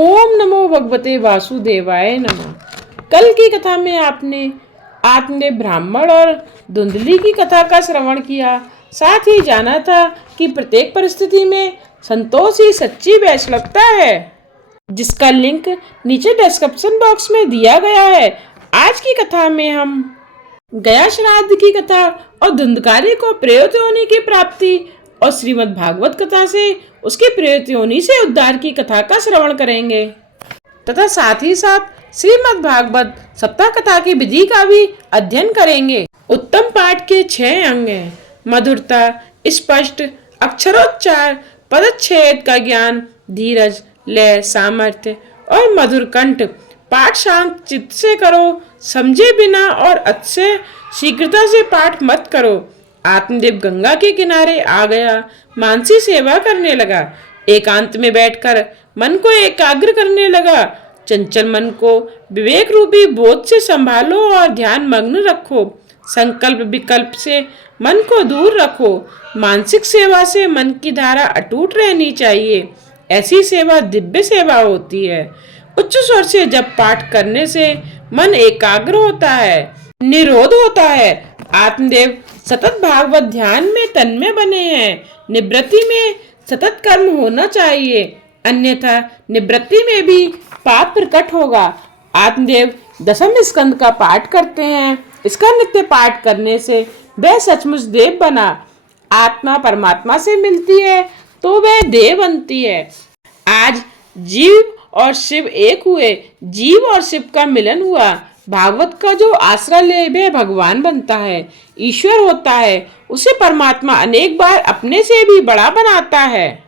ओम नमो भगवते वासुदेवाय नमः। कल की कथा में आपने आत्मदेव ब्राह्मण और धुंधली की कथा का श्रवण किया। साथ ही जाना था कि प्रत्येक परिस्थिति में संतोष ही सच्ची वैष्णवता है, जिसका लिंक नीचे डिस्क्रिप्शन बॉक्स में दिया गया है। आज की कथा में हम गया श्राद्ध की कथा और धुंधकारी को प्रेत योनि की प्राप्ति और श्रीमद् भागवत कथा से उसके प्रेत योनि से उद्धार की कथा का श्रवण करेंगे तथा साथ ही साथ श्रीमद् भागवत सप्ताह कथा की विधि का भी अध्ययन करेंगे। उत्तम पाठ के 6 अंग हैं: मधुरता, स्पष्ट अक्षरोच्चार, पदच्छेद का ज्ञान, धीरज, लय, सामर्थ्य और मधुर कंठ। पाठ शांत चित्त से करो, समझे बिना और अच्छे शीघ्रता से पाठ मत करो। आत्मदेव गंगा के किनारे आ गया, मानसी सेवा करने लगा। एकांत में बैठकर मन को एकाग्र करने लगा। चंचल मन को विवेक रूपी बोध से संभालो और ध्यान मग्न रखो। संकल्प विकल्प से मन को दूर रखो। मानसिक सेवा से मन की धारा अटूट रहनी चाहिए। ऐसी सेवा दिव्य सेवा होती है। उच्च स्वर से जब पाठ करने से मन एकाग्र होता है, निरोध होता है। आत्मदेव सतत भागवत ध्यान में तन्मय बने हैं। निवृत्ति में सतत कर्म होना चाहिए, अन्यथा निवृत्ति में भी पाप प्रकट होगा। आत्मदेव दशम स्कंद का पाठ करते हैं। इसका नित्य पाठ करने से वह सचमुच देव बना। आत्मा परमात्मा से मिलती है तो वह देव बनती है। आज जीव और शिव एक हुए। जीव और शिव का मिलन हुआ। भागवत का जो आश्रय ले वह भगवान बनता है, ईश्वर होता है। उसे परमात्मा अनेक बार अपने से भी बड़ा बनाता है।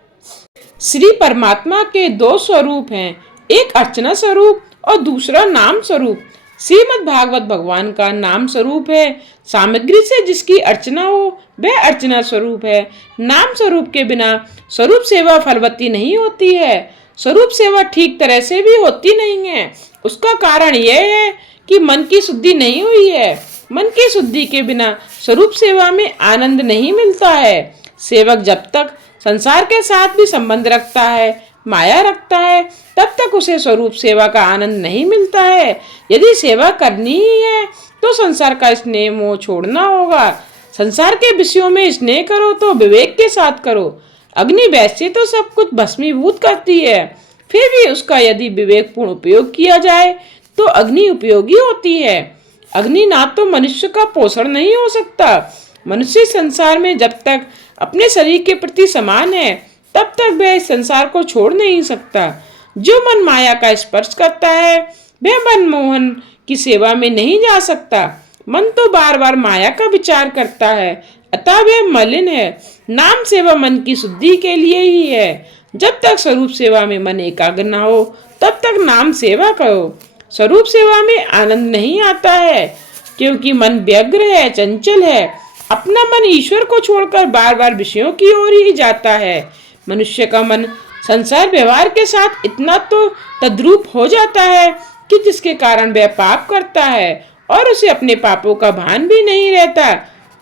श्री परमात्मा के 2 स्वरूप हैं, एक अर्चना स्वरूप और दूसरा नाम स्वरूप। श्रीमद् भागवत भगवान का नाम स्वरूप है। सामग्री से जिसकी अर्चना हो वह अर्चना स्वरूप है। नाम स्वरूप के बिना स्वरूप सेवा फलवती नहीं होती है। स्वरूप सेवा ठीक तरह से भी होती नहीं है। उसका कारण यह है कि मन की शुद्धि नहीं हुई है। मन की शुद्धि के बिना स्वरूप सेवा में आनंद नहीं मिलता है। सेवक जब तक संसार के साथ भी संबंध रखता है, माया रखता है, तब तक उसे स्वरूप सेवा का आनंद नहीं मिलता है। यदि सेवा करनी ही है तो संसार का स्नेह मोह छोड़ना होगा। संसार के विषयों में स्नेह करो तो विवेक के साथ करो। अग्नि वैसे तो सब कुछ भस्मीभूत करती है, फिर भी उसका यदि विवेकपूर्ण उपयोग किया जाए तो अग्नि उपयोगी होती है। अग्नि ना तो मनुष्य का पोषण नहीं हो सकता। मनुष्य संसार में जब तक अपने शरीर के प्रति समान है तब तक वह संसार को छोड़ नहीं सकता। जो मन माया का स्पर्श करता है वह मनमोहन की सेवा में नहीं जा सकता। मन तो बार बार माया का विचार करता है, अतः वह मलिन है। नाम सेवा मन की शुद्धि के लिए ही है। जब तक स्वरूप सेवा में मन एकाग्र न हो तब तक नाम सेवा करो। स्वरूप सेवा में आनंद नहीं आता है क्योंकि मन व्यग्र है, चंचल है। अपना मन ईश्वर को छोड़कर बार बार विषयों की ओर ही जाता है। मनुष्य का मन संसार व्यवहार के साथ इतना तो तद्रूप हो जाता है कि जिसके कारण वह पाप करता है और उसे अपने पापों का भान भी नहीं रहता।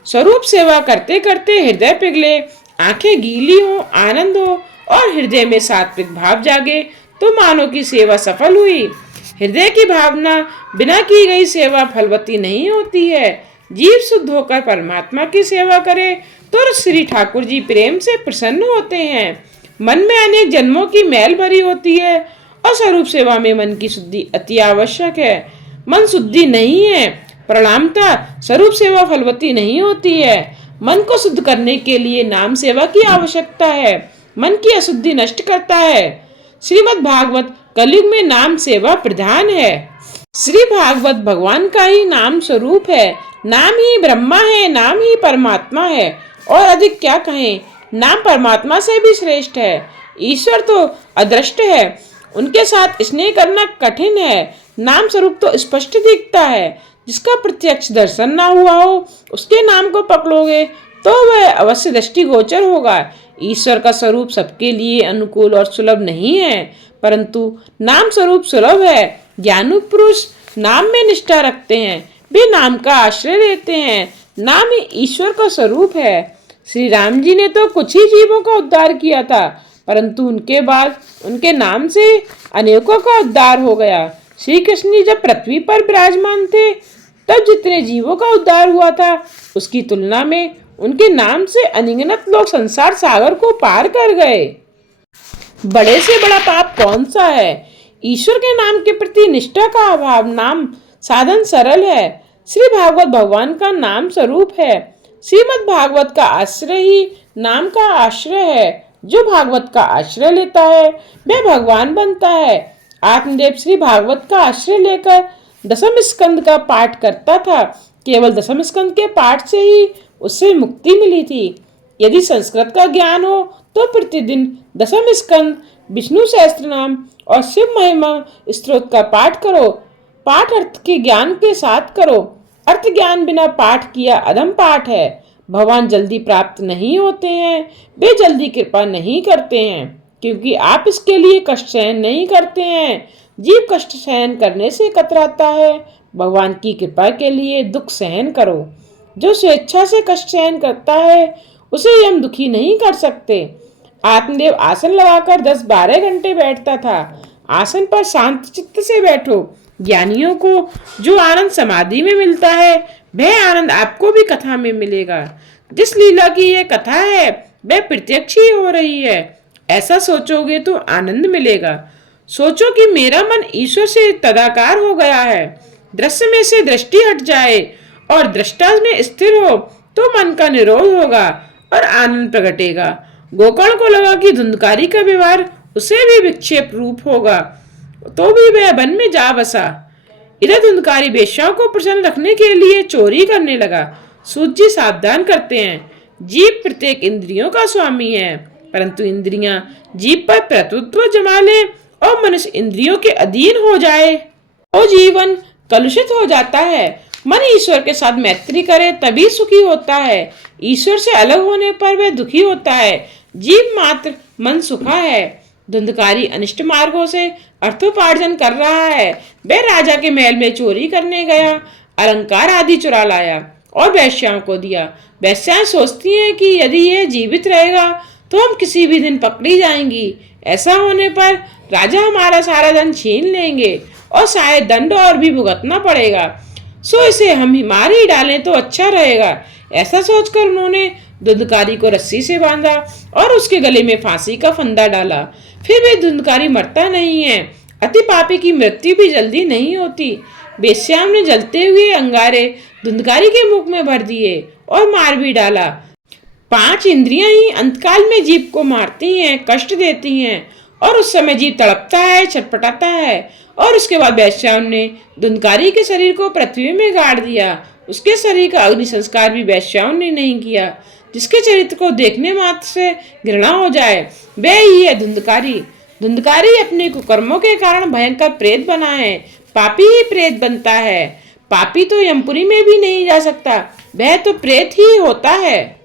स्वरूप सेवा करते करते हृदय पिघले, आंखें गीली हो, आनंद हो और हृदय में सात्विक भाव जागे तो मानो की सेवा सफल हुई। हृदय की भावना बिना की गई सेवा फलवती नहीं होती है। जीव शुद्ध होकर परमात्मा की सेवा करे तो श्री ठाकुर जी प्रेम से प्रसन्न होते हैं। मन में अनेक जन्मों की मैल भरी होती है और स्वरूप सेवा में मन की शुद्धि अति आवश्यक है। मन शुद्धि नहीं है, परिणामतः स्वरूप सेवा फलवती नहीं होती है। मन को शुद्ध करने के लिए नाम सेवा की आवश्यकता है। मन की अशुद्धि नष्ट करता है। श्रीमद् भागवत कलयुग में नाम सेवा प्रधान है। श्री भागवत भगवान का ही नाम स्वरूप है। नाम ही ब्रह्मा है, नाम ही परमात्मा है और अधिक क्या कहें। नाम परमात्मा से भी श्रेष्ठ है। ईश्वर तो अदृष्ट है, उनके साथ स्नेह करना कठिन है। नाम स्वरूप तो स्पष्ट दिखता है। जिसका प्रत्यक्ष दर्शन ना हुआ हो उसके नाम को पकड़ोगे तो वह अवश्य दृष्टिगोचर होगा। ईश्वर का स्वरूप सबके लिए अनुकूल और सुलभ नहीं है, परंतु नाम स्वरूप सुलभ है। ज्ञानी पुरुष नाम में निष्ठा रखते हैं, वे नाम का आश्रय लेते हैं। नाम ही ईश्वर का स्वरूप है। श्री राम जी ने तो कुछ ही जीवों का उद्धार किया था, परंतु उनके बाद उनके नाम से अनेकों का उद्धार हो गया। श्री कृष्ण जी जब पृथ्वी पर विराजमान थे तब जितने जीवों का उद्धार हुआ था उसकी तुलना में उनके नाम से अनगिनत लोग संसार सागर को पार कर गए। बड़े से बड़ा पाप कौन सा है? ईश्वर के नाम के प्रति निष्ठा का अभाव। नाम साधन सरल है। श्री भागवत भगवान का नाम स्वरूप है। श्रीमद् भागवत का आश्रय ही नाम का आश्रय है। जो भागवत का आश्रय लेता है वह भगवान बनता है। आत्मदेव श्री भागवत का आश्रय लेकर दसम स्कंद का पाठ करता था। केवल दसम स्कंद के पाठ से ही उससे मुक्ति मिली थी। यदि संस्कृत का ज्ञान हो तो प्रतिदिन दसम स्कंद, विष्णु सहस्त्र नाम और शिव महिमा स्तोत्र का पाठ करो। पाठ अर्थ के ज्ञान के साथ करो। अर्थ ज्ञान बिना पाठ किया अधम पाठ है। भगवान जल्दी प्राप्त नहीं होते हैं, वे जल्दी कृपा नहीं करते हैं, क्योंकि आप इसके लिए कष्ट सहन नहीं करते हैं। जीव कष्ट सहन करने से कतराता है। भगवान की कृपा के लिए दुख सहन करो। जो स्वेच्छा से कष्ट सहन करता है उसे हम दुखी नहीं कर सकते। आत्मदेव आसन लगाकर 10-12 घंटे बैठता था। आसन पर शांत चित्त से बैठो। ज्ञानियों को जो आनंद समाधि में मिलता है वह आनंद आपको भी कथा में मिलेगा। जिस लीला की ये कथा है वह प्रत्यक्ष ही हो रही है। ऐसा सोचोगे तो आनंद मिलेगा। सोचो कि मेरा मन ईश्वर से तदाकार हो गया है। दृश्य में से दृष्टि हट जाए और दृष्टा में स्थिर हो तो मन का निरोध होगा और आनंद प्रगटेगा। गोकर्ण को लगा कि धुंधकारी का व्यवहार उसे भी विक्षेप रूप होगा, तो भी वह वन में जा बसा। इधर धुंधकारी वेश्याओं को प्रसन्न रखने के लिए चोरी करने लगा। सूत जी सावधान करते हैं, जीव प्रत्येक इंद्रियों का स्वामी है, परंतु इंद्रियां जीव पर प्रभुत्व जमा ले और मनुष्य इंद्रियों के अधीन हो जाए तो जीवन कलुषित हो जाता है। मन ईश्वर के साथ मैत्री करे तभी सुखी होता है। ईश्वर से अलग होने पर वह दुखी होता है। जीव मात्र मन सुखा है। धुंधकारी अनिष्ट मार्गों से अर्थोपार्जन कर रहा है। वह राजा के महल में चोरी करने गया, अलंकार आदि चुरा लाया और वैश्याओं को दिया। वैश्याएं सोचती हैं कि यदि यह जीवित रहेगा तो हम किसी भी दिन पकड़ी जाएंगी। ऐसा होने पर राजा हमारा सारा धन छीन लेंगे और शायद दंड और भी भुगतना पड़ेगा, सो इसे हम ही मार ही डालें तो अच्छा रहेगा। ऐसा सोचकर उन्होंने धुंधकारी को रस्सी से बांधा और उसके गले में फांसी का फंदा डाला। फिर भी धुंधकारी मरता नहीं है। अति पापी की मृत्यु भी जल्दी नहीं होती। वेश्याओं ने जलते हुए अंगारे धुंधकारी के मुख में भर दिए और मार भी डाला। 5 इंद्रियां ही अंतकाल में जीव को मारती हैं, कष्ट देती हैं और उस समय जीव तड़पता है, छटपटाता है। और उसके बाद वैश्याओं ने धुंधकारी के शरीर को पृथ्वी में गाड़ दिया। उसके शरीर का अग्नि संस्कार भी वैश्याओं ने नहीं किया। जिसके चरित्र को देखने मात्र से घृणा हो जाए वह ही है धुंधकारी। धुंधकारी अपने कुकर्मों के कारण भयंकर प्रेत बना है। पापी ही प्रेत बनता है। पापी तो यमपुरी में भी नहीं जा सकता, वह तो प्रेत ही होता है।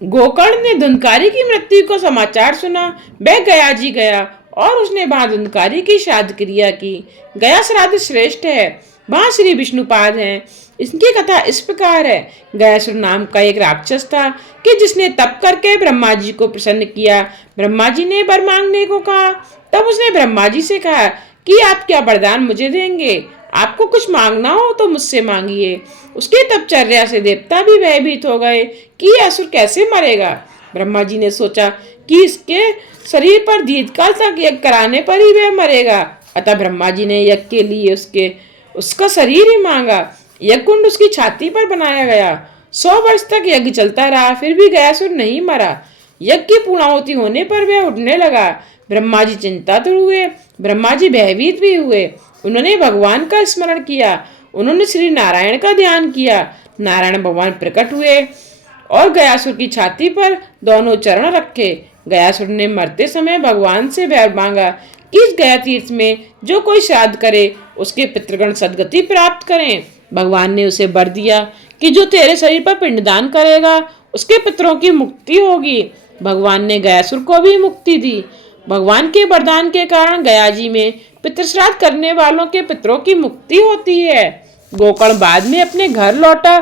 गोकर्ण ने धुंधकारी की मृत्यु को समाचार सुना। वह गया जी गया और उसने वहां धुंधकारी की श्राद्ध क्रिया की। गया श्राद्ध श्रेष्ठ है। वहां श्री विष्णुपाद हैं। इसकी कथा इस प्रकार है। गयासुर नाम का एक राक्षस था कि जिसने तप करके ब्रह्मा जी को प्रसन्न किया। ब्रह्मा जी ने वर मांगने को कहा। तब उसने ब्रह्मा जी से कहा कि आप क्या वरदान मुझे देंगे? आपको कुछ मांगना हो तो मुझसे मांगिए। उसके तपचर्या से देवता भी भयभीत हो गए कि यह असुर कैसे मरेगा। ब्रह्मा जी ने सोचा कि इसके शरीर पर दीर्घकाल तक यज्ञ कराने पर ही वह मरेगा। अतः ब्रह्मा जी ने यज्ञ के लिए उसका शरीर ही मांगा। यज्ञ कुंड उसकी छाती पर बनाया गया। 100 वर्ष तक यज्ञ चलता रहा, फिर भी गयासुर नहीं मरा। यज्ञ की पूर्णाहुति होने पर वह उठने लगा। ब्रह्मा जी चिंतातुर हुए। ब्रह्मा जी भयभीत भी हुए। उन्होंने भगवान का स्मरण किया। उन्होंने श्री नारायण का ध्यान किया। नारायण भगवान प्रकट हुए और गयासुर की छाती पर दोनों चरण रखे। गयासुर ने मरते समय भगवान से वर मांगा कि इस गया तीर्थ में जो कोई श्राद्ध करे उसके पितृगण सदगति प्राप्त करें। भगवान ने उसे वर दिया कि जो तेरे शरीर पर पिंडदान करेगा उसके पितरों की मुक्ति होगी। भगवान ने गयासुर को भी मुक्ति दी। भगवान के वरदान के कारण गया जी में पितृश्राद्ध करने वालों के पितरों की मुक्ति होती है। गोकर्ण बाद में अपने घर लौटा।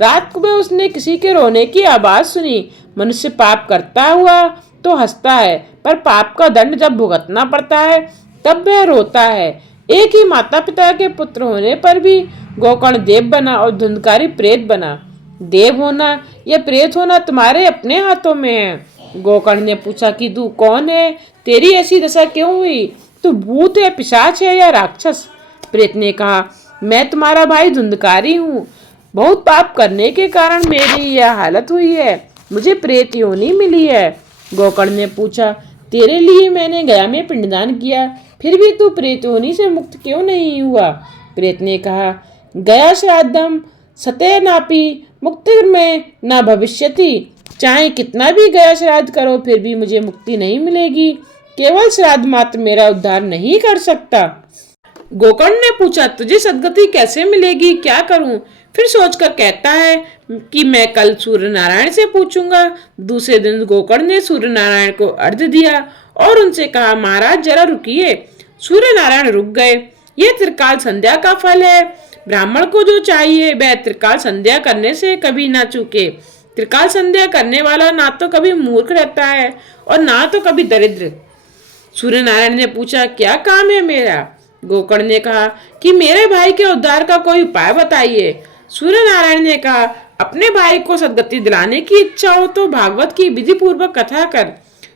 रात में उसने किसी के रोने की आवाज सुनी। मनुष्य पाप करता हुआ तो हंसता है, पर पाप का दंड जब भुगतना पड़ता है तब वह रोता है। एक ही माता पिता के पुत्र होने पर भी गोकर्ण देव बना और धुंधकारी प्रेत बना। देव होना या प्रेत होना तुम्हारे अपने हाथों में है। गोकर्ण ने पूछा कि तू कौन है, तेरी ऐसी दशा क्यों हुई, तू भूत है, पिशाच है या राक्षस? प्रेत ने कहा, मैं तुम्हारा भाई धुंधकारी हूँ। बहुत पाप करने के कारण मेरी यह हालत हुई है, मुझे प्रेत योनि मिली है। गोकर्ण ने पूछा, तेरे लिए मैंने गया में पिंडदान किया, फिर भी तू प्रेत योनि से मुक्त क्यों नहीं हुआ? प्रेत ने कहा, गया श्राद्धम सते नापी मुक्ति में न भविष्यति। चाहे कितना भी गया श्राद्ध करो फिर भी मुझे मुक्ति नहीं मिलेगी। केवल श्राद्ध मात्र मेरा उद्धार नहीं कर सकता। गोकर्ण ने पूछा, तुझे सदगति कैसे मिलेगी, क्या करूं? फिर सोचकर कहता है कि मैं कल सूर्य नारायण से पूछूंगा। दूसरे दिन गोकर्ण ने सूर्य नारायण को अर्घ्य दिया और उनसे कहा, महाराज जरा रुकिए। सूर्य नारायण रुक गए। यह त्रिकाल संध्या का फल है। ब्राह्मण को जो चाहिए वह त्रिकाल संध्या करने से कभी ना चूके। त्रिकाल संध्या करने वाला ना तो कभी मूर्ख रहता है और ना तो कभी दरिद्र। सूर्य नारायण ने पूछा, क्या काम है मेरा? गोकर्ण ने कहा कि मेरे भाई के उद्धार का कोई उपाय बताइए। सूर्य नारायण ने कहा, अपने भाई को सदगति दिलाने की इच्छा हो तो भागवत की विधि पूर्वक कथा कर।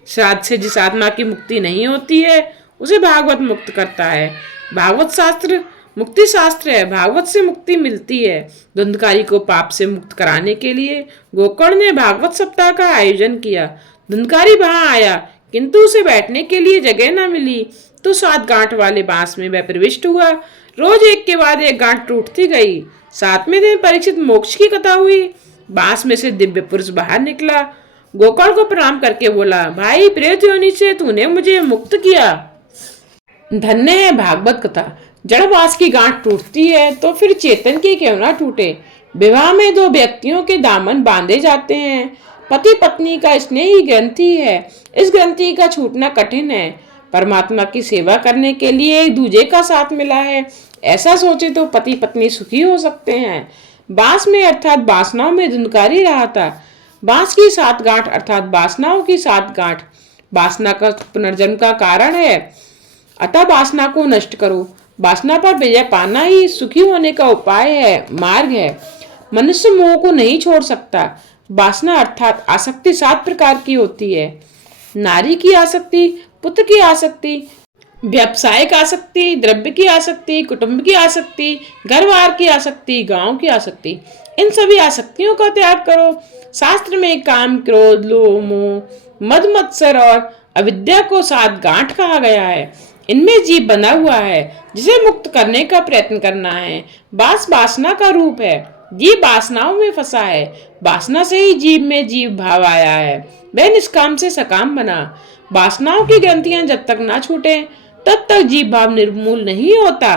श्राद्ध से जिस आत्मा की मुक्ति नहीं होती है उसे भागवत मुक्त करता है। भागवत शास्त्र मुक्ति शास्त्र है, भागवत से मुक्ति मिलती है। धुंधकारी को पाप से मुक्त कराने के लिए गोकर्ण ने भागवत सप्ताह का आयोजन किया। धुंधकारी वहां आया किंतु उसे बैठने के लिए जगह न मिली, तो 7 गांठ वाले बांस में वह प्रविष्ट हुआ। रोज एक के बाद एक गांठ टूटती गई। 7वें दिन परीक्षित मोक्ष की कथा हुई। बांस में से दिव्य पुरुष बाहर निकला, गोकर्ण को प्रणाम करके बोला, भाई प्रेत योनि से तूने मुझे मुक्त किया। धन्य है भागवत कथा। जड़ बांस की गांठ टूटती है तो फिर चेतन की क्यों ना टूटे। विवाह में 2 व्यक्तियों के दामन बांधे जाते हैं। पति पत्नी का स्नेह ही ग्रंथि है। इस ग्रंथि का छूटना कठिन है। परमात्मा की सेवा करने के लिए एक दूजे का साथ मिला है, ऐसा सोचे तो पति पत्नी सुखी हो सकते हैं। बांस में अर्थात वासनाओं में धुंधकारी रहा था। बांस की 7 गांठ अर्थात वासनाओं की 7 गांठ वासना का पुनर्जन्म का कारण है। अतः वासना को नष्ट करो। वासना पर विजय पाना ही सुखी होने का उपाय है, मार्ग है। मनुष्य मोह को नहीं छोड़ सकता। वासना अर्थात आसक्ति 7 प्रकार की होती है। नारी की आसक्ति, पुत्र की आसक्ति, व्यावसायिक आसक्ति, द्रव्य की आसक्ति, कुटुंब की आसक्ति, घरवार की आसक्ति, गांव की आसक्ति। इन सभी आसक्तियों का त्याग करो। शास्त्र में काम, क्रोध, लोभ, मोह, मद, मत्सर और अविद्या को 7 गांठ कहा गया है। इनमें जीव बना हुआ है जिसे मुक्त करने का प्रयत्न करना है। बांस वासना का रूप है। जीव वासनाओं में फंसा है। वासना से ही जीव में जीव भाव आया है। वह निष्काम से सकाम बना। वासनाओं की ग्रंथियां जब तक ना छूटे तब तक जीव भाव निर्मूल नहीं होता।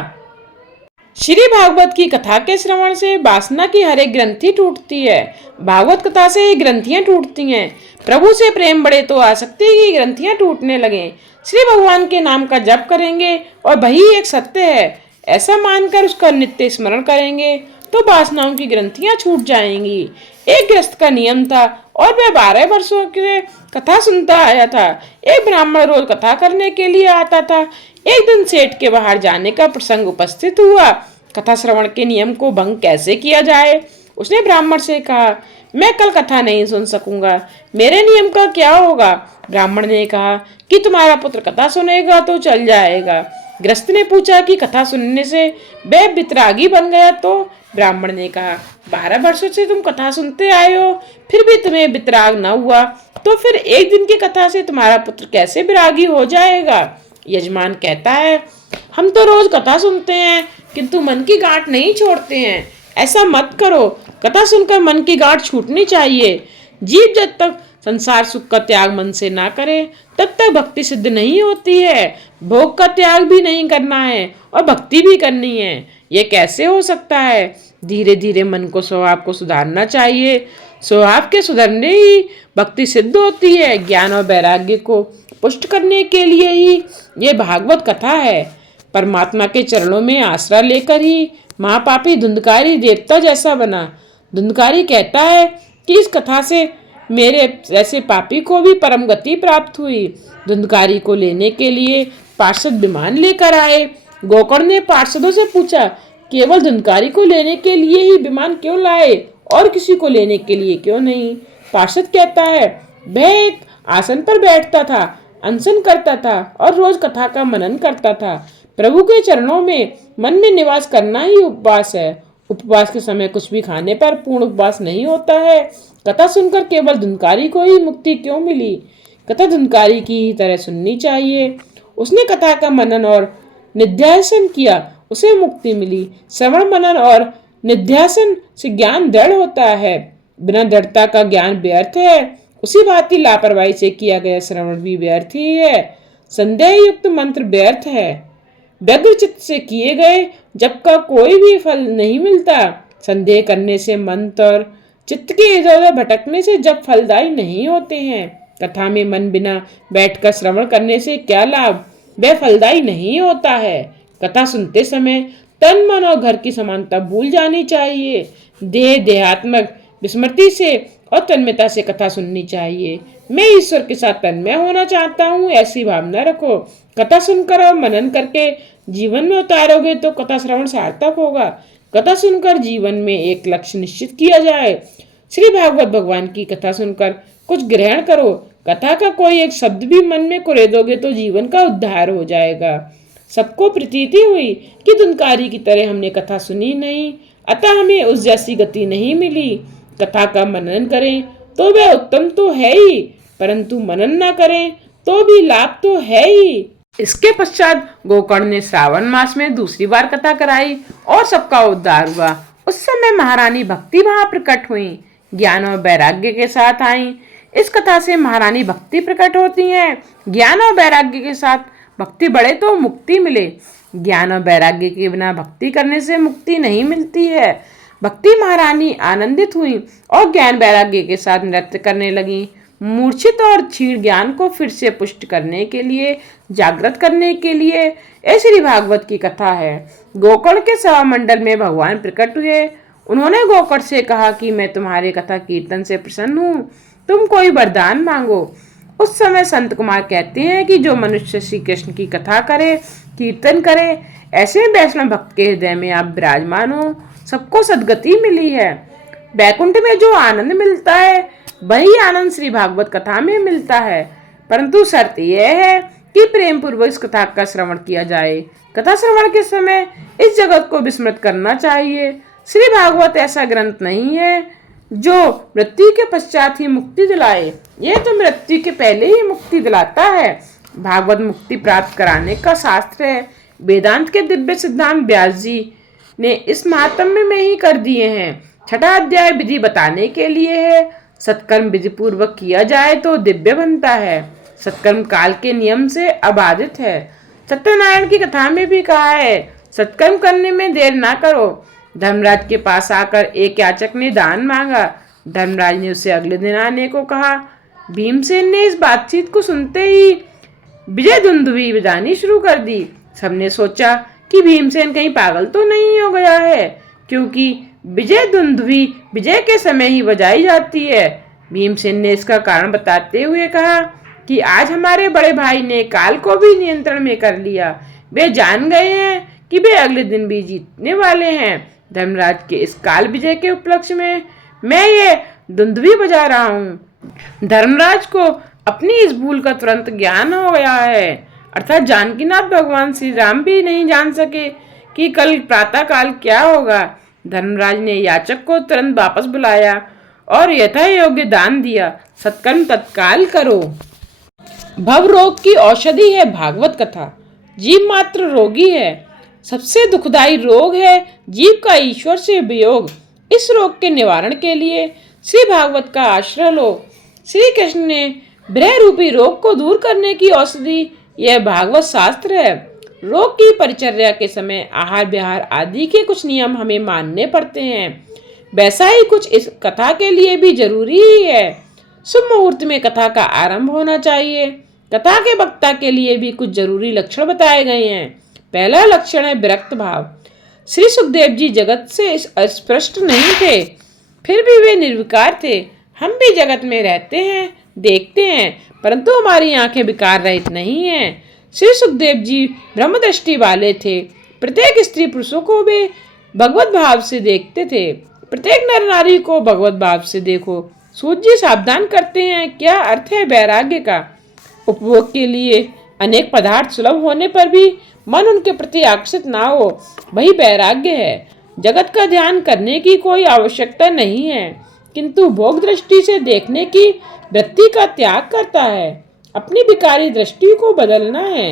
श्री भागवत की कथा के श्रवण से वासना की हर एक ग्रंथि टूटती है। भागवत कथा से ग्रंथियां टूटती हैं। प्रभु से प्रेम बढ़े तो आसक्ति की ग्रंथियां टूटने लगे। श्री भगवान के नाम का जप करेंगे और वही एक सत्य है ऐसा मानकर उसका नित्य स्मरण करेंगे तो वासनाओं की ग्रंथियां छूट जाएंगी। एक गृहस्थ का नियम था और वह 12 वर्षों से कथा सुनता आया था। एक ब्राह्मण रोज कथा करने के लिए आता था। एक दिन सेठ के बाहर जाने का प्रसंग उपस्थित हुआ। कथा श्रवण के नियम को भंग कैसे किया जाए? उसने ब्राह्मण से कहा, मैं कल कथा नहीं सुन सकूंगा, मेरे नियम का क्या होगा? ब्राह्मण ने कहा कि तुम्हारा पुत्र कथा सुनेगा तो चल जाएगा। गृहस्थ ने पूछा कि कथा सुनने से वह वितरागी बन गया तो? ब्राह्मण ने कहा, 12 वर्षों से तुम कथा सुनते आए हो फिर भी तुम्हें वितराग न हुआ तो फिर एक दिन की कथा से तुम्हारा पुत्र कैसे विरागी हो जाएगा? यजमान कहता है, हम तो रोज कथा सुनते हैं किंतु मन की गांठ नहीं छोड़ते हैं। ऐसा मत करो। कथा सुनकर मन की गांठ छूटनी चाहिए। जीव जब तक संसार सुख का त्याग मन से ना करे तब तक भक्ति सिद्ध नहीं होती है। भोग का त्याग भी नहीं करना है और भक्ति भी करनी है। ये कैसे हो सकता है? धीरे धीरे मन को स्वभाव को सुधारना चाहिए। स्वभाव के सुधरने ही भक्ति सिद्ध होती है। ज्ञान और वैराग्य को पुष्ट करने के लिए ही ये भागवत कथा है। परमात्मा के चरणों में आसरा लेकर ही महापापी धुंधकारी देवता जैसा बना। धुंधकारी कहता है कि इस कथा से मेरे ऐसे पापी को भी परम गति प्राप्त हुई। धुंधकारी को लेने के लिए पार्षद विमान लेकर आए। गोकर्ण ने पार्षदों से पूछा, केवल धुंधकारी को लेने के लिए ही विमान क्यों लाए और किसी को लेने के लिए क्यों नहीं? पार्षद कहता है, वह एक आसन पर बैठता था, अनशन करता था और रोज कथा का मनन करता था। प्रभु के चरणों में मन में निवास करना ही उपवास है। उपवास के समय कुछ भी खाने पर पूर्ण उपवास नहीं होता है। कथा सुनकर केवल धुंधकारी को ही मुक्ति क्यों मिली? कथा धुंधकारी की ही तरह सुननी चाहिए। उसने कथा का मनन और निध्यासन किया, उसे मुक्ति मिली। श्रवण मनन और निध्यासन से ज्ञान दृढ़ होता है। बिना दृढ़ता का ज्ञान व्यर्थ है। उसी भांति लापरवाही से किया गया श्रवण भी व्यर्थ ही है। संदेह युक्त मंत्र व्यर्थ है। व्यग्र चित्त से किए गए जब का कोई भी फल नहीं मिलता। संदेह करने से मंत्र और चित्त के इधर उधर भटकने से जब फलदायी नहीं होते हैं। कथा में मन बिना बैठकर श्रवण करने से क्या लाभ? वह फलदायी नहीं होता है। कथा सुनते समय तन मन और घर की समानता भूल जानी चाहिए। देहात्मक विस्मृति से और तन्मयता से कथा सुननी चाहिए। मैं ईश्वर के साथ तन्मय होना चाहता हूँ, ऐसी भावना रखो। कथा सुनकर और मनन करके जीवन में उतारोगे तो कथा श्रवण सार्थक होगा। कथा सुनकर जीवन में एक लक्ष्य निश्चित किया जाए। श्री भागवत भगवान की कथा सुनकर कुछ ग्रहण करो। कथा का कोई एक शब्द भी मन में कुरेदोगे तो जीवन का उद्धार हो जाएगा। सबको प्रतीति हुई कि धुंधकारी की तरह हमने कथा सुनी नहीं, अतः हमें उस जैसी गति नहीं मिली। कथा का मनन करें तो वह उत्तम तो है ही, परंतु मनन न करें तो भी लाभ तो है ही। इसके पश्चात गोकर्ण ने श्रावण मास में दूसरी बार कथा कराई और सबका उद्धार हुआ। उस समय महारानी भक्ति वहां प्रकट हुई, ज्ञान और वैराग्य के साथ आई। इस कथा से महारानी भक्ति प्रकट होती है। ज्ञान और वैराग्य के साथ भक्ति बढ़े तो मुक्ति मिले। ज्ञान और वैराग्य के बिना भक्ति करने से मुक्ति नहीं मिलती है। भक्ति महारानी आनंदित हुई और ज्ञान वैराग्य के साथ नृत्य करने लगी। मूर्छित और क्षीण ज्ञान को फिर से पुष्ट करने के लिए, जागृत करने के लिए ये श्री भागवत की कथा है। गोकर्ण के सभा मंडल में भगवान प्रकट हुए। उन्होंने गोकर्ण से कहा कि मैं तुम्हारे कथा कीर्तन से प्रसन्न हूँ, तुम कोई वरदान मांगो। उस समय संत कुमार कहते हैं कि जो मनुष्य श्री कृष्ण की कथा करे, कीर्तन करे, ऐसे वैष्णव भक्त के हृदय में आप विराजमान हो, सबको सद्गति मिली है। बैकुंठ में जो आनंद मिलता है वही आनंद श्री भागवत कथा में मिलता है, परंतु शर्त यह है कि प्रेम पूर्वक इस कथा का श्रवण किया जाए। कथा श्रवण के समय इस जगत को विस्मृत करना चाहिए। श्री भागवत ऐसा ग्रंथ नहीं है जो मृत्यु के पश्चात ही मुक्ति दिलाए, यह तो मृत्यु के पहले ही मुक्ति दिलाता है। भागवत मुक्ति प्राप्त कराने का शास्त्र है। वेदांत के दिव्य सिद्धांत व्यास जी ने इस महात्म्य में ही कर दिए हैं। छठा अध्याय विधि बताने के लिए है। सत्कर्म विधि पूर्वक किया जाए तो दिव्य बनता है। सत्कर्म काल के नियम से अबाधित है। सत्यनारायण की कथा में भी कहा है, सत्कर्म करने में देर ना करो। धर्मराज के पास आकर एक याचक ने दान मांगा। धर्मराज ने उसे अगले दिन आने को कहा। भीमसेन ने इस बातचीत को सुनते ही विजय दुंदुभी बजानी शुरू कर दी। सबने सोचा कि भीमसेन कहीं पागल तो नहीं हो गया है, क्योंकि विजय दुंदुभी विजय के समय ही बजाई जाती है। भीमसेन ने इसका कारण बताते हुए कहा कि आज हमारे बड़े भाई ने काल को भी नियंत्रण में कर लिया। वे जान गए हैं कि वे अगले दिन भी जीतने वाले हैं। धर्मराज के इस काल विजय के उपलक्ष्य में मैं ये दुंदुभी बजा रहा हूँ। धर्मराज को अपनी इस भूल का तुरंत ज्ञान हो गया है, अर्थात जानकीनाथ भगवान श्री राम भी नहीं जान सके कि कल प्रातः काल क्या होगा। धर्मराज ने याचक को तुरंत वापस बुलाया और यथा योग्य दान दिया। सत्कर्म तत्काल करो। भव रोग की औषधि है भागवत कथा। जीव मात्र रोगी है। सबसे दुखदायी रोग है जीव का ईश्वर से वियोग। इस रोग के निवारण के लिए श्री भागवत का आश्रय लो। श्री कृष्ण ने विरह रूपी रोग को दूर करने की औषधि यह भागवत शास्त्र है। रोग की परिचर्या के समय आहार विहार आदि के कुछ नियम हमें मानने पड़ते हैं, वैसा ही कुछ इस कथा के लिए भी जरूरी ही है। शुभ मुहूर्त में कथा का आरंभ होना चाहिए। कथा के वक्ता के लिए भी कुछ जरूरी लक्षण बताए गए हैं। पहला लक्षण है विरक्त भाव। श्री सुखदेव जी जगत से स्पष्ट नहीं थे, फिर भी वे निर्विकार थे। हम भी जगत में रहते हैं, देखते हैं, परंतु हमारी आंखें विकार रहित नहीं हैं। श्री सुखदेव जी ब्रह्म दृष्टि वाले थे। प्रत्येक स्त्री पुरुषों को वे भगवत भाव से देखते थे। प्रत्येक नर नारी को भगवत भाव से देखो। सूत जी सावधान करते हैं, क्या अर्थ है वैराग्य का। उपभोग के लिए अनेक पदार्थ सुलभ होने पर भी मन उनके प्रति आकर्षित ना हो, वही वैराग्य है। जगत का ध्यान करने की कोई आवश्यकता नहीं है, किंतु भोग दृष्टि से देखने की वृत्ति का त्याग करता है। अपनी विकारी दृष्टि को बदलना है।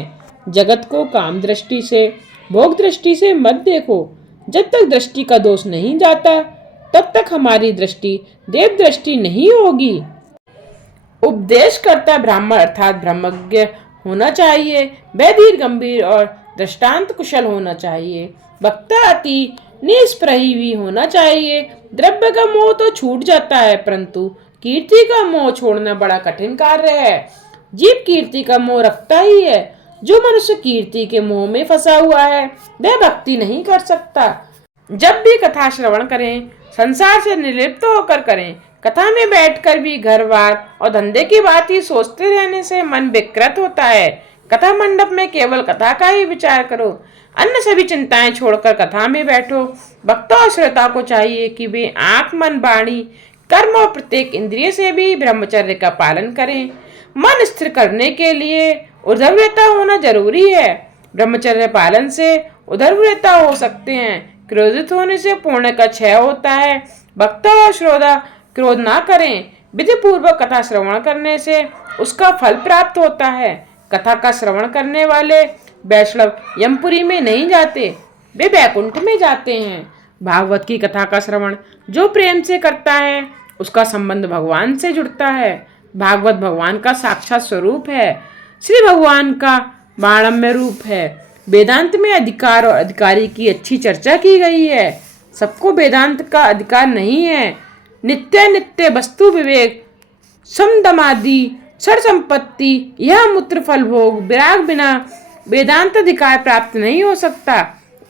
जगत को काम दृष्टि से, भोग दृष्टि से मत देखो। जब तक दृष्टि का दोष नहीं जाता, तब तक हमारी दृष्टि देव दृष्टि नहीं होगी। उपदेश करता ब्राह्मण अर्थात ब्रह्मज्ञ होना चाहिए। वह धीर गंभीर और दृष्टांत कुशल होना चाहिए। वक्ता अति निष्प्रही भी होना चाहिए। द्रव्य का मोह तो छूट जाता है, परंतु कीर्ति का मोह छोड़ना बड़ा कठिन कार्य है। जीव कीर्ति का मोह रखता ही है। जो मनुष्य कीर्ति के मोह में फंसा हुआ है, वह भक्ति नहीं कर सकता। जब भी कथा श्रवण करें, संसार से निर्लिप्त होकर करें। कथा में बैठकर भी घर बार और धंधे की बात ही सोचते रहने से मन विकृत होता है। कथा मंडप में केवल कथा का ही विचार करो। अन्य सभी चिंताएं छोड़कर कथा में बैठो। वक्ता और श्रोता को चाहिए कि वे आंख, मन, वाणी, कर्म और प्रत्येक इंद्रिय से भी ब्रह्मचर्य का पालन करें। मन स्थिर करने के लिए उदरव्यता होना जरूरी है। ब्रह्मचर्य पालन से उदरव्यता हो सकते हैं। क्रोधित होने से पुण्य का क्षय होता है। वक्ता और श्रोता क्रोध ना करें। विधि पूर्वक कथा श्रवण करने से उसका फल प्राप्त होता है। कथा का श्रवण करने वाले वैष्णव यमपुरी में नहीं जाते, वे बैकुंठ में जाते हैं। भागवत की कथा का श्रवण जो प्रेम से करता है, उसका संबंध भगवान से जुड़ता है। भागवत भगवान का साक्षात स्वरूप है। श्री भगवान का बाणम्य रूप है। वेदांत में अधिकार और अधिकारी की अच्छी चर्चा की गई है। सबको वेदांत का अधिकार नहीं है। नित्य नित्य वस्तु विवेक, समदमादि, सर संपत्ति, यह मूत्र फल भोग, विराग बिना वेदांत अधिकार प्राप्त नहीं हो सकता।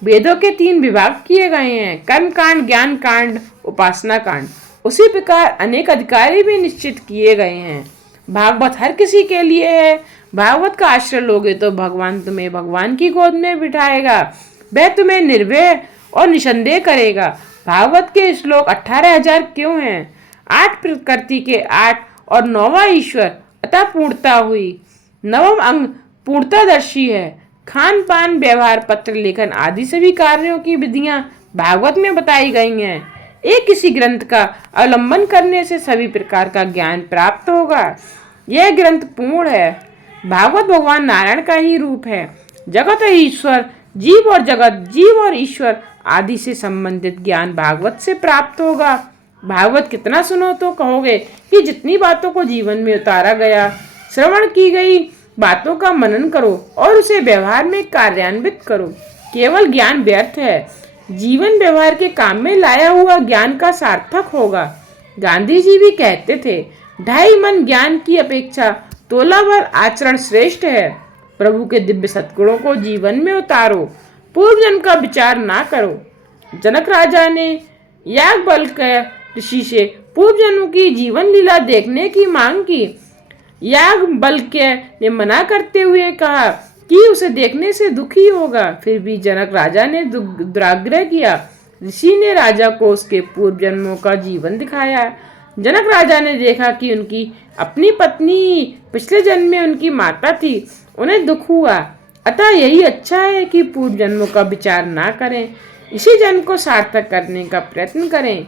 वेदों के 3 विभाग किए गए हैं, कर्म कांड, ज्ञान कांड, उपासना कांड। उसी प्रकार अनेक अधिकारी भी निश्चित किए गए हैं। भागवत हर किसी के लिए है। भागवत का आश्रय लोगे तो भगवान तुम्हें भगवान की गोद में बिठाएगा। वह तुम्हें निर्भय और निसंदेह करेगा। भागवत के श्लोक 18,000 क्यों हैं? 8 प्रकृति के 8 और 9वां ईश्वर अतः पूर्णता हुई। 9वां अंग पूर्णतादर्शी है। खान पान, व्यवहार, पत्र लेखन आदि सभी कार्यों की विधियां भागवत में बताई गई हैं। एक किसी ग्रंथ का अवलंबन करने से सभी प्रकार का ज्ञान प्राप्त होगा। यह ग्रंथ पूर्ण है। भागवत भगवान नारायण का ही रूप है। जगत और ईश्वर, जीव और जगत, जीव और ईश्वर आदि से संबंधित ज्ञान भागवत से प्राप्त होगा। भागवत कितना सुनो तो कहोगे कि जितनी बातों को जीवन में उतारा गया, श्रवण की गई बातों का मनन करो और उसे व्यवहार में कार्यान्वित करो। केवल ज्ञान व्यर्थ है। जीवन व्यवहार के काम में लाया हुआ ज्ञान का सार्थक होगा। गांधी जी भी कहते थे, 2.5 मन ज्ञान की अपेक्षा तोला भर आचरण श्रेष्ठ है। प्रभु के दिव्य सद्गुणों को जीवन में उतारो। पूर्व जन्म का विचार ना करो। जनक राजा ने याज्ञवल्क्य ऋषि से पूर्व जन्म की जीवन लीला देखने की मांग की। याज्ञवल्क्य ने मना करते हुए कहा कि उसे देखने से दुखी होगा। फिर भी जनक राजा ने दुराग्रह किया। ऋषि ने राजा को उसके पूर्व जन्मों का जीवन दिखाया। जनक राजा ने देखा कि उनकी अपनी पत्नी पिछले जन्म में उनकी माता थी। उन्हें दुख हुआ। अतः यही अच्छा है कि पूर्व जन्मों का विचार ना करें, इसी जन्म को सार्थक करने का प्रयत्न करें।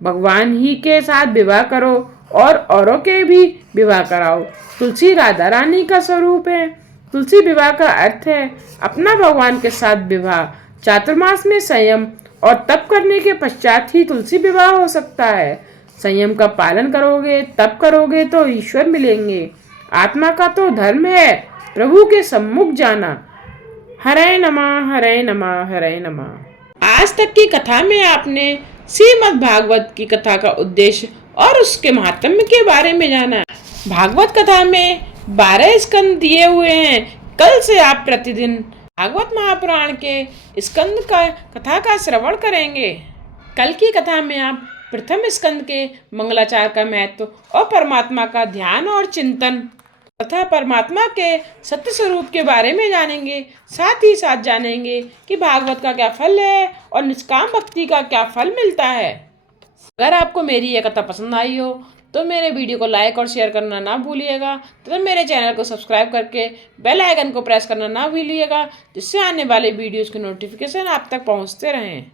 भगवान ही के साथ विवाह करो और औरों के भी विवाह कराओ। तुलसी राधा रानी का स्वरूप है। तुलसी विवाह का अर्थ है अपना भगवान के साथ विवाह। चातुर्मास में संयम और तप करने के पश्चात ही तुलसी विवाह हो सकता है। संयम का पालन करोगे, तप करोगे तो ईश्वर मिलेंगे। आत्मा का तो धर्म है प्रभु के सम्मुख जाना। हरे नमः, हरे नमः, हरे नमः। आज तक की कथा में आपने श्रीमद् भागवत की कथा का उद्देश्य और उसके महात्म्य के बारे में जाना। भागवत कथा में 12 स्कंद दिए हुए हैं। कल से आप प्रतिदिन भागवत महापुराण के स्कंद का कथा का श्रवण करेंगे। कल की कथा में आप प्रथम स्कंद के मंगलाचार का महत्व और परमात्मा का ध्यान और चिंतन तथा परमात्मा के सत्य स्वरूप के बारे में जानेंगे। साथ ही साथ जानेंगे कि भागवत का क्या फल है और निष्काम भक्ति का क्या फल मिलता है। अगर आपको मेरी यह कथा पसंद आई हो तो मेरे वीडियो को लाइक और शेयर करना ना भूलिएगा तथा मेरे चैनल को सब्सक्राइब करके बेल आइकन को प्रेस करना ना भूलिएगा, जिससे आने वाले वीडियोज़ के नोटिफिकेशन आप तक पहुंचते रहें।